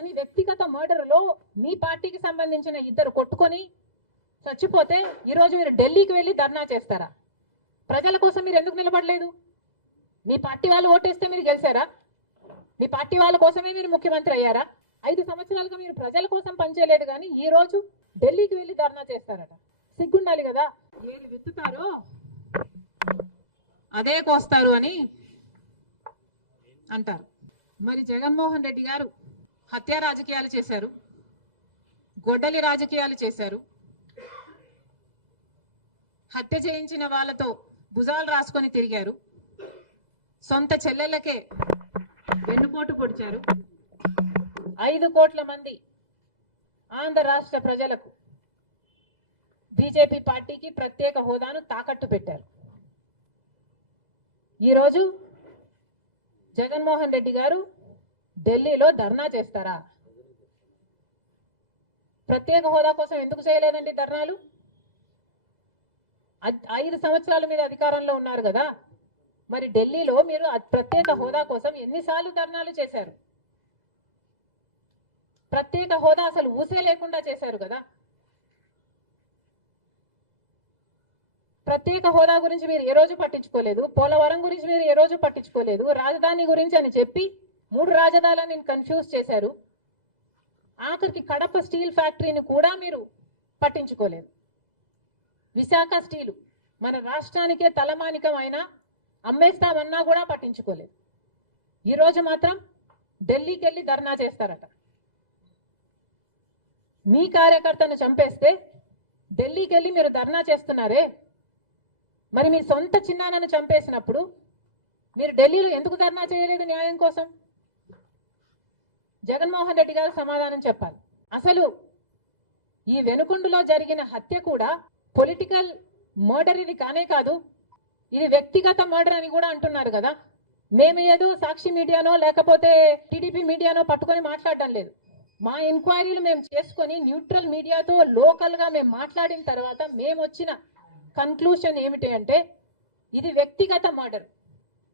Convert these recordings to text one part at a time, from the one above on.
అని వ్యక్తిగత మర్డర్లో మీ పార్టీకి సంబంధించిన ఇద్దరు కొట్టుకొని చచ్చిపోతే ఈరోజు మీరు ఢిల్లీకి వెళ్ళి ధర్నా చేస్తారా? ప్రజల కోసం మీరు ఎందుకు నిలబడలేదు? మీ పార్టీ వాళ్ళు ఓటేస్తే మీరు గెలిచారా? మీ పార్టీ వాళ్ళ కోసమే మీరు ముఖ్యమంత్రి అయ్యారా? ఐదు సంవత్సరాలుగా మీరు ప్రజల కోసం పనిచేయలేదు కానీ ఈ రోజు ఢిల్లీకి వెళ్ళి ధర్నా చేస్తారట. సిగ్గుండాలి కదా? ఏది విత్తుతారో అదే కోస్తారు అని అంటారు. మరి జగన్మోహన్ రెడ్డి గారు హత్య రాజకీయాలు చేశారు. గొడ్డలి రాజకీయాలు చేశారు. హత్య చేయించిన వాళ్ళతో భుజాలు రాసుకొని తిరిగారు. సొంత చెల్లెళ్ళకే వెన్నుపోటు పొడిచారు. ఐదు కోట్ల మంది ఆంధ్ర రాష్ట్ర ప్రజలకు బీజేపీ పార్టీకి ప్రత్యేక హోదాను తాకట్టు పెట్టారు. ఈరోజు జగన్మోహన్ రెడ్డి గారు ఢిల్లీలో ధర్నా చేస్తారా? ప్రత్యేక హోదా కోసం ఎందుకు చేయలేదండి ధర్నాలు? ఐదు సంవత్సరాల మీద అధికారంలో ఉన్నారు కదా. మరి ఢిల్లీలో మీరు ప్రత్యేక హోదా కోసం ఎన్నిసార్లు ధర్నాలు చేశారు? ప్రత్యేక హోదా అసలు ఊసే లేకుండా చేశారు కదా. ప్రత్యేక హోదా గురించి మీరు ఏ రోజు పట్టించుకోలేదు? పోలవరం గురించి మీరు ఏ రోజు పట్టించుకోలేదు? రాజధాని గురించి అని చెప్పి మూడు రాజధానులను కన్ఫ్యూజ్ చేశారు. ఆఖరికి కడప స్టీల్ ఫ్యాక్టరీని కూడా మీరు పట్టించుకోలేదు. విశాఖ స్టీలు మన రాష్ట్రానికే తలమానికమైన అమ్మేస్తామన్నా కూడా పట్టించుకోలేదు. ఈరోజు మాత్రం ఢిల్లీకి వెళ్ళి ధర్నా చేస్తారట. మీ కార్యకర్తను చంపేస్తే ఢిల్లీకి వెళ్ళి మీరు ధర్నా చేస్తున్నారే? మరి మీ సొంత చిన్నాన్నను చంపేసినప్పుడు మీరు ఢిల్లీలో ఎందుకు ధర్నా చేయలేదు న్యాయం కోసం? జగన్మోహన్ రెడ్డి గారు సమాధానం చెప్పాలి. అసలు ఈ వెనుకొండలో జరిగిన హత్య కూడా పొలిటికల్ మర్డర్ ఇది కానే కాదు ఇది వ్యక్తిగత మర్డర్ అని కూడా అంటున్నారు కదా. మేము ఏదో సాక్షి మీడియానో లేకపోతే టీడీపీ మీడియానో పట్టుకొని మాట్లాడడం లేదు. మా ఎంక్వైరీలు మేము చేసుకొని న్యూట్రల్ మీడియాతో లోకల్గా మేము మాట్లాడిన తర్వాత మేము వచ్చిన కన్క్లూషన్ ఏమిటి అంటే ఇది వ్యక్తిగత మర్డర్.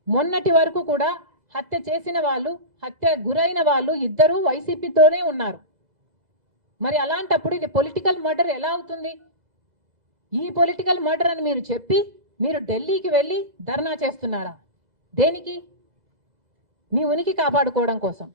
మొన్నటి వరకు కూడా హత్య చేసిన వాళ్ళు హత్య గురైన వాళ్ళు ఇద్దరూ వైసీపీతోనే ఉన్నారు. మరి అలాంటప్పుడు ఇది పొలిటికల్ మర్డర్ ఎలా అవుతుంది? ఈ పొలిటికల్ మర్డర్ అని మీరు చెప్పి మీరు ఢిల్లీకి వెళ్ళి ధర్నా చేస్తున్నారా? దేనికి? మీ ఉనికి కాపాడుకోవడం కోసం.